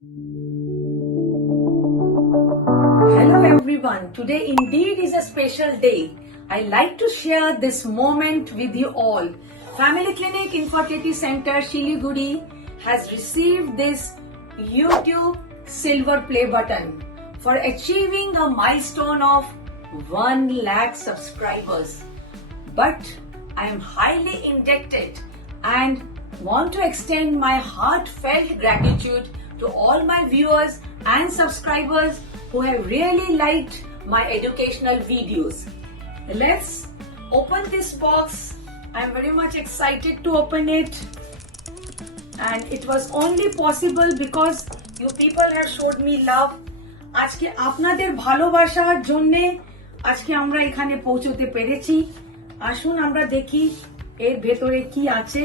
Hello everyone, today indeed is a special day. I like to share this moment with you all. Family Clinic Infertility Center Shiliguri has received this YouTube silver play button for achieving a milestone of 1 lakh subscribers. But I am highly indebted and want to extend my heartfelt gratitude to all my viewers and subscribers who have really liked my educational videos. Let's open this box. I'm very much excited to open it, and it was only possible because you people have showed me love. আজকে আপনাদের ভালোবাসার জন্য আজকে আমরা এখানে পৌঁছতে পেরেছি। আসুন আমরা দেখি এর ভেতরে কি আছে।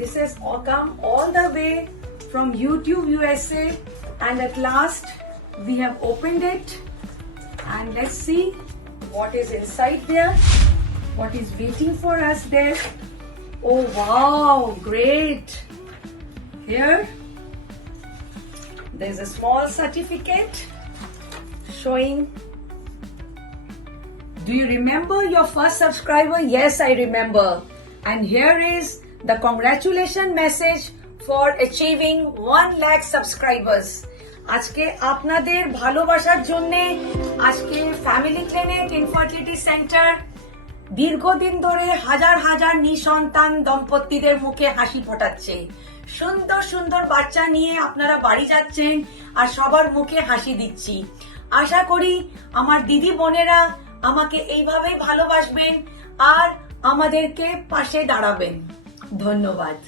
This has all come all the way from YouTube USA, and at last we have opened it, and let's see what is inside there, what is waiting for us there. Oh wow, great. Here there's a small certificate showing. Do you remember your first subscriber? Yes, I remember. And here is the congratulation message for achieving 1 lakh subscribers. আজকে আপনাদের ভালোবাসার জন্য আজকে family clinic infertility centre দীর্ঘদিন ধরে হাজার হাজার নিঃসন্তান দম্পতিদের মুখে হাসি ফোটাচ্ছে। সুন্দর সুন্দর বাচ্চা নিয়ে আপনারা বাড়ি যাচ্ছেন আর সবার মুখে হাসি দিচ্ছি। আশা করি আমার দিদি বোনেরা আমাকে এইভাবেই ভালোবাসবেন আর আমাদেরকে পাশে দাঁড়াবেন। ধন্যবাদ।